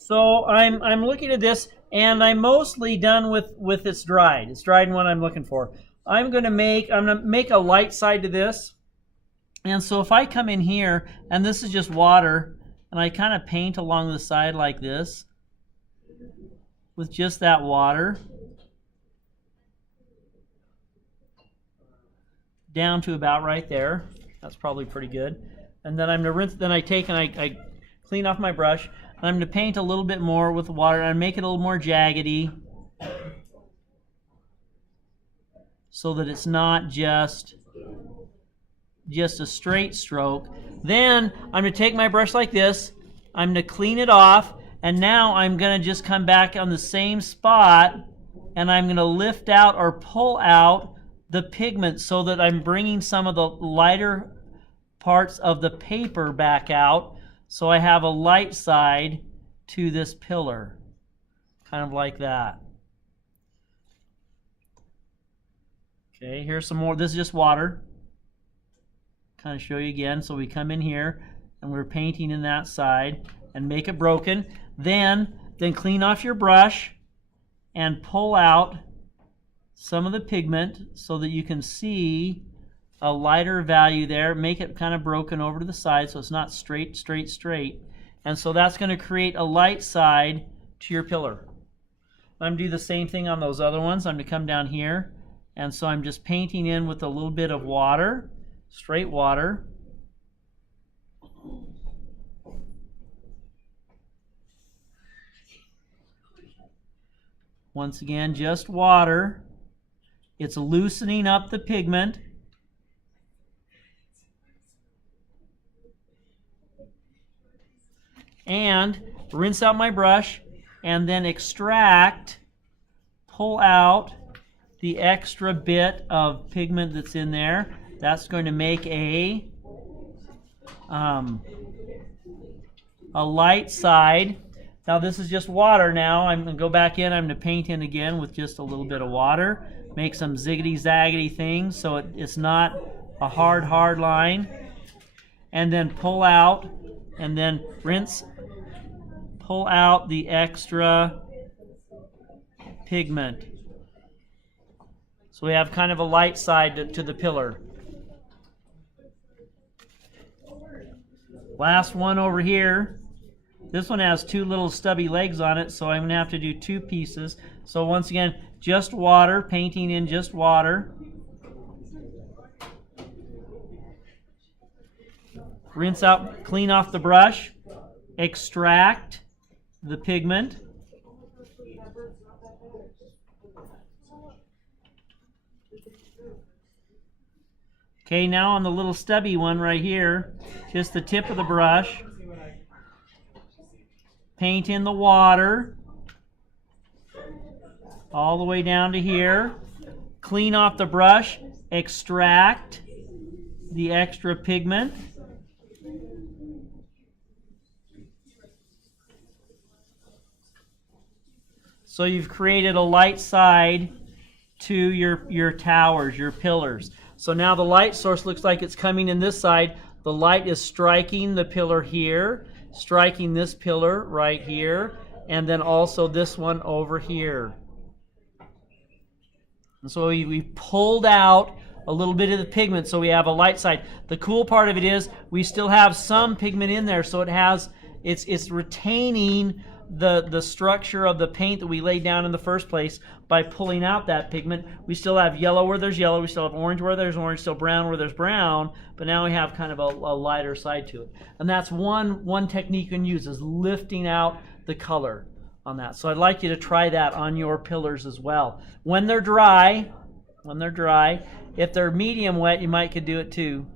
So I'm looking at this, and I'm mostly done with it's dried. It's dried in what I'm looking for. I'm gonna make a light side to this. And so if I come in here, and this is just water, and I kind of paint along the side like this with just that water down to about right there. That's probably pretty good. And then I'm gonna rinse. Then I take and I clean off my brush. And I'm gonna paint a little bit more with the water and make it a little more jaggedy, so that it's not just a straight stroke. Then I'm gonna take my brush like this. I'm gonna clean it off, and now I'm gonna just come back on the same spot, and I'm gonna lift out or pull out the pigment so that I'm bringing some of the lighter parts of the paper back out, so I have a light side to this pillar, kind of like that. Okay, here's some more. This is just water. Kind of show you again. So we come in here and we're painting in that side and make it broken. Then clean off your brush and pull out some of the pigment so that you can see a lighter value there. Make it kind of broken over to the side so it's not straight. And so that's going to create a light side to your pillar. I'm going to do the same thing on those other ones. I'm going to come down here, and so I'm just painting in with a little bit of water, straight water. Once again, just water. It's loosening up the pigment. And rinse out my brush, and then extract, pull out the extra bit of pigment that's in there. That's going to make a light side. Now this is just water now. I'm going to go back in. I'm going to paint in again with just a little bit of water. Make some ziggity-zaggity things so it's not a hard line. And then pull out, and then rinse, pull out the extra pigment. So we have kind of a light side to the pillar. Last one over here. This one has two little stubby legs on it, so I'm going to have to do two pieces. So once again, just water, painting in just water. Rinse out, clean off the brush, extract the pigment. Okay, now on the little stubby one right here, just the tip of the brush, paint in the water all the way down to here. Clean off the brush, extract the extra pigment. So you've created a light side to your towers, your pillars. So now the light source looks like it's coming in this side. The light is striking the pillar here, striking this pillar right here, and then also this one over here. And so we pulled out a little bit of the pigment so we have a light side. The cool part of it is we still have some pigment in there, so it's retaining the structure of the paint that we laid down in the first place by pulling out that pigment. We still have yellow where there's yellow, we still have orange where there's orange, still brown where there's brown, but now we have kind of a lighter side to it. And that's one technique you can use, is lifting out the color on that. So I'd like you to try that on your pillars as well. When they're dry, if they're medium wet, you might could do it too.